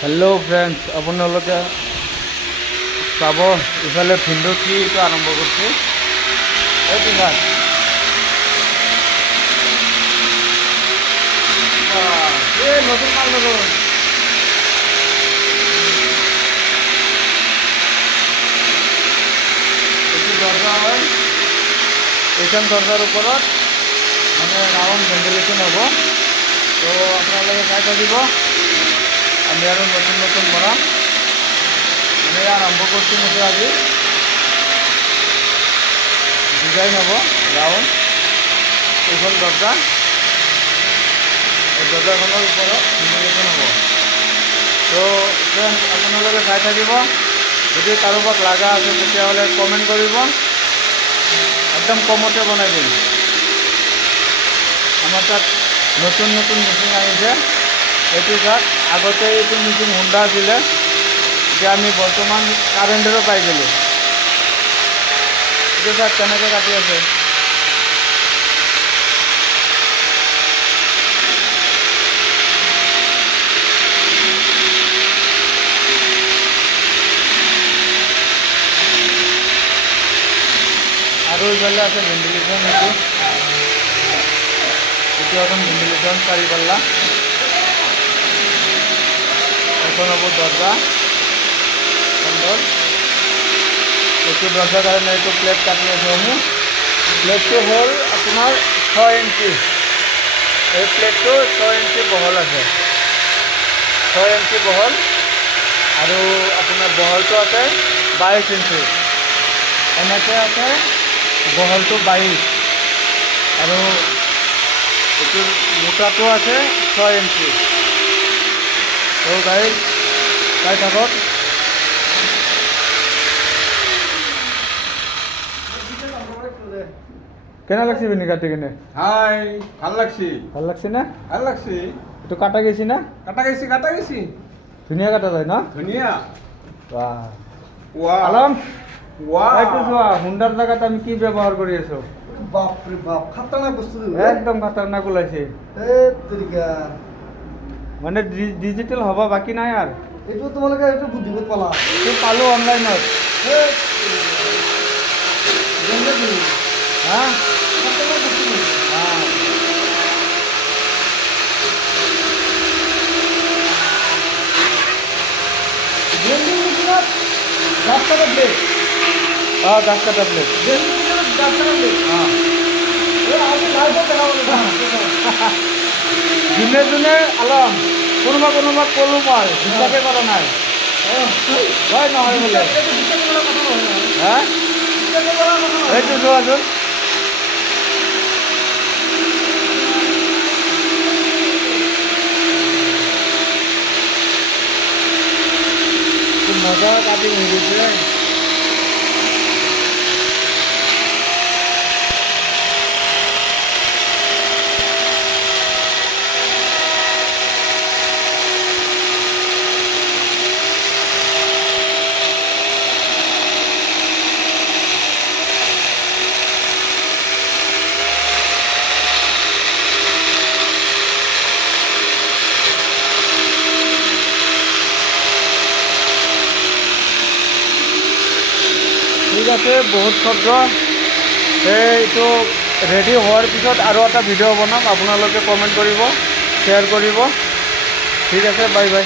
hello friends আপোনালোকে চাব ইফালে ভিন্ডো কিটো আৰম্ভ কৰিছে এই পিঙ্গাৰ এই নতুন মাল লগ এইটো দৰজা হয় এইখন দৰজাৰ ওপৰত মানে রাউন্ড ভেন্টিলেশন হ'ব তো আপোনালোকে চাই থাকিব আমি আরো নতুন নতুন বনাম মানে আরম্ভ করছি মতো আজি ডিজাইন হব রাউন্ড এইখন দরজা এই দৰজাখনৰ ওপৰত ভেন্টিলেশন হ'ব তো ফ্ৰেন্ডস আপোনালোকে চাই থাকিব যদি কাৰোবাক লাগা আছে তেতিয়াহ'লে কমেন্ট কৰিব একদম কমতে বনাই দিম আমাৰ তাত নতুন নতুন মেচিন আহিছে এইটো চাওক আগতে এইটো মেচিন হুণ্ডা আছিলে এতিয়া আমি বৰ্তমান কাৰেণ্টৰো পাই গ'লোঁ এইটো চাওক কেনেকৈ কাটি আছে আৰু ইফালে আছে ভেন্টিলেশ্যন এইটো এখন ভেন্টিলেশ্যন চাৰি পাল্লা এখন হ'ব দৰজা সুন্দৰ এইটো দৰজাৰ কাৰণে এইটো প্লেট কাটি আছে আমি প্লেটটো হ'ল আপোনাৰ 6 ইঞ্চি এই প্লেটটো 6 ইঞ্চি বহল আছে 6 ইঞ্চি বহল আৰু আপোনাৰ বহলটো আছে 22 ইঞ্চি এনেকৈ আছে বহলটো 22 আৰু এইটো মোটাটো আছে 6 ইঞ্চি তো গাইজ চাই থাকক কেনে লাগছে বিনি কাটি কিনে হাই ভাল লাগছে না ভাল লাগছে এইটো কাটা গেছি না কাটা গেছি ধুনীয়া কাটা যায় ন ধুনীয়া বাহ ওয়াও আলম ওয়াও এইটো চোৱা হুণ্ডাৰ জাগাত আমি কি ব্যৱহাৰ কৰি আছো বাপ রে বাপ খাতারনাক বস্তু একদম খাতারনাক ওলাইছে এ তরিকা মানে ডিজিটেল হবা বাকি নাই আর এইটো তোমালোকে এইটো বুদ্ধি ক'ত পালা এইটো পালো অনলাইনত এ গেন্দে কি হা খাতারনাক বস্তু হ্যাঁ গেন্দে কি না ডাক্তার ব্লেড হ্যাঁ 10টা ট্যাবলেট গেন্দে কি না ডাক্তার ব্লেড হ্যাঁ এ আমি লাইভ দেখা বলে দিনে দিনে আলম কোনোবা কোনোবা কলো মই বিশ্বাসে কৰা নাই হয় নহয় বোলে হা এইটো চোৱাচোন মজা কাটিং হৈ গৈছে ঠিক আছে বহুত শব্দ এইটো ৰেডি হোৱাৰ পিছত আৰু এটা ভিডিঅ' বনাম আপোনালোকে কমেণ্ট কৰিব শ্বেয়াৰ কৰিব ঠিক আছে বাই বাই